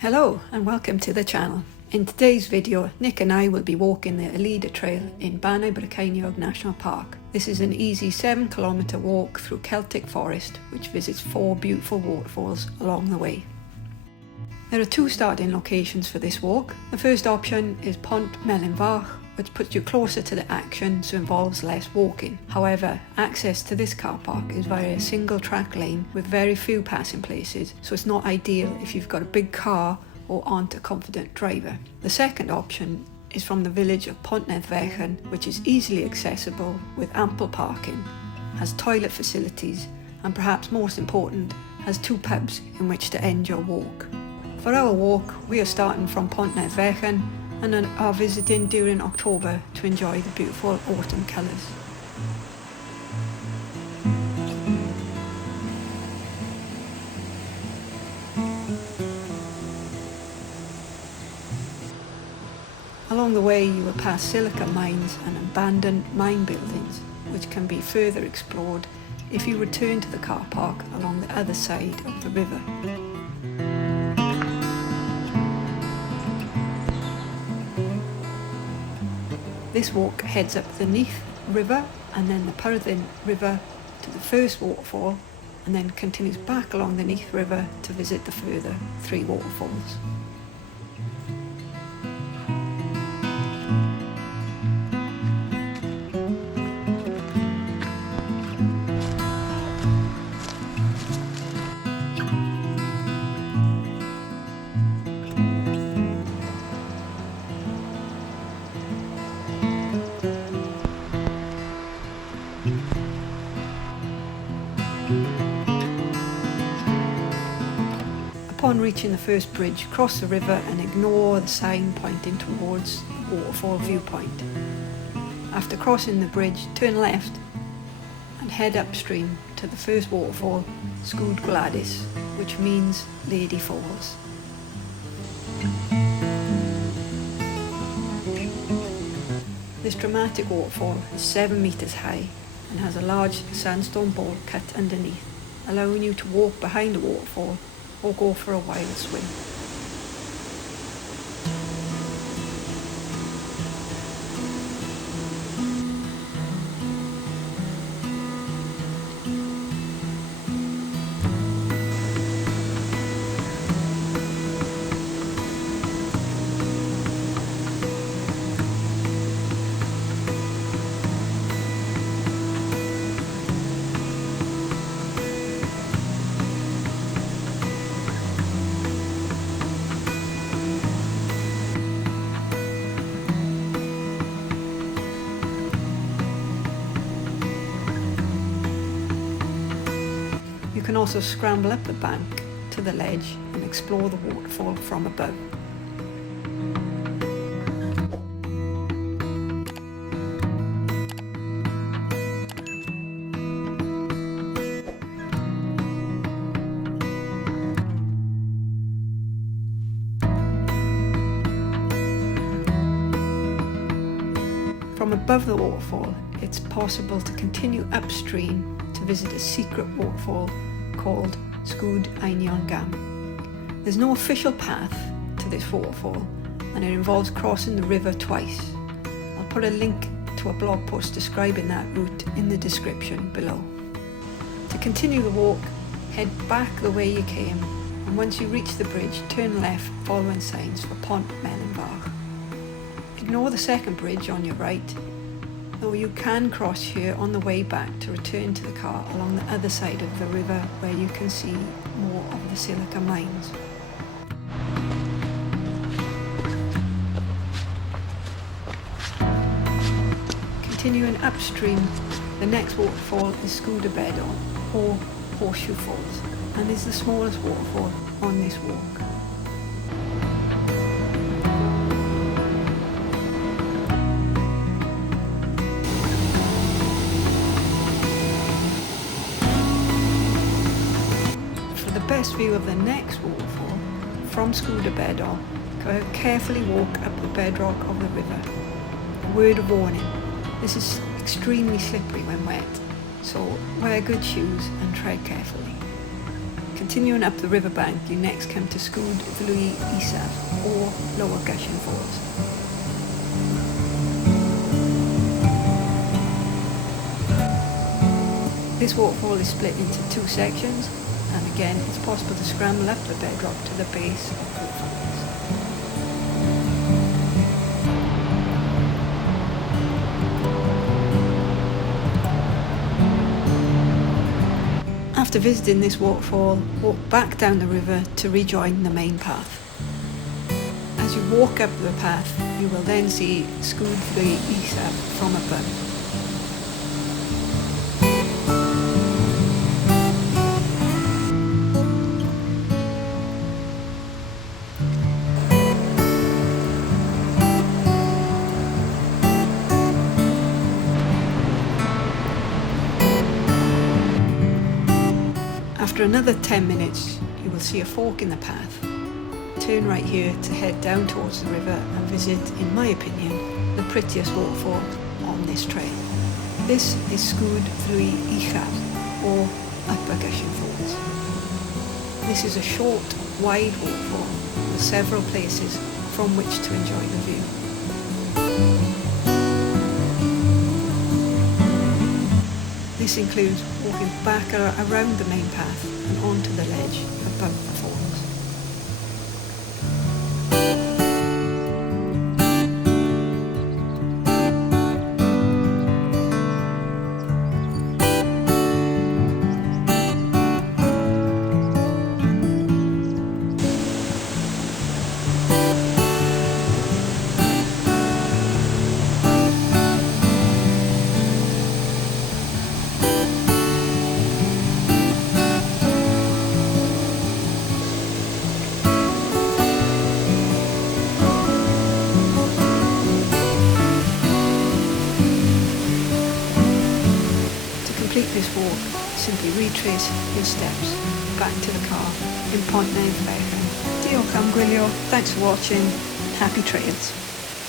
Hello and welcome to the channel. In today's video, Nick and I will be walking the Elidir Trail in Bannau Brycheiniog National Park. This is an easy 7-kilometre walk through Celtic Forest which visits 4 beautiful waterfalls along the way. There are 2 starting locations for this walk. The first option is Pont Melin Fach, which puts you closer to the action so involves less walking. However, access to this car park is via a single track lane with very few passing places, so it's not ideal if you've got a big car or aren't a confident driver. The second option is from the village of Pont Melin Fach, which is easily accessible with ample parking, has toilet facilities, and perhaps most important, has 2 pubs in which to end your walk. For our walk, we are starting from Pont Melin Fach and are visiting during October to enjoy the beautiful autumn colours. Along the way you will pass silica mines and abandoned mine buildings, which can be further explored if you return to the car park along the other side of the river. This walk heads up the Neath River and then the Pyrddin River to the first waterfall, and then continues back along the Neath River to visit the further 3 waterfalls. Upon reaching the first bridge, cross the river and ignore the sign pointing towards the waterfall viewpoint. After crossing the bridge, turn left and head upstream to the first waterfall, Sgwd Gwladys, which means Lady Falls. This dramatic waterfall is 7 metres high and has a large sandstone bowl cut underneath, allowing you to walk behind the waterfall or go for a wild swim. You can also scramble up the bank to the ledge and explore the waterfall from above. From above the waterfall, it's possible to continue upstream to visit a secret waterfall called Sgwd y Bedol. There's no official path to this waterfall and it involves crossing the river twice. I'll put a link to a blog post describing that route in the description below. To continue the walk, head back the way you came, and once you reach the bridge, turn left following signs for Pont Melin Fach. Ignore the second bridge on your right, though you can cross here on the way back to return to the car along the other side of the river where you can see more of the silica mines. Continuing upstream, the next waterfall is Sgwd y Bedol, or Horseshoe Falls, and is the smallest waterfall on this walk. Best view of the next waterfall from Sgwd y Bedol, carefully walk up the bedrock of the river. A word of warning, this is extremely slippery when wet, so wear good shoes and tread carefully. Continuing up the riverbank, you next come to Sgwd y Isaf, or Lower Gushing Falls. This waterfall is split into two sections, and again it's possible to scramble up the bedrock to the base of the falls. After visiting this waterfall, walk back down the river to rejoin the main path. As you walk up the path, you will then see Sgwd y Isaf from above. After another 10 minutes, you will see a fork in the path. Turn right here to head down towards the river and visit, in my opinion, the prettiest waterfall on this trail. This is Sgwd y Uchaf, or Upper Gushing Falls. This is a short, wide waterfall with several places from which to enjoy the view. This includes walking back around the main path and onto the ledge above the falls. To complete this walk, simply retrace your steps back to the car in Pont Melin Fach. Diolch am gwylio, thanks for watching, happy trails.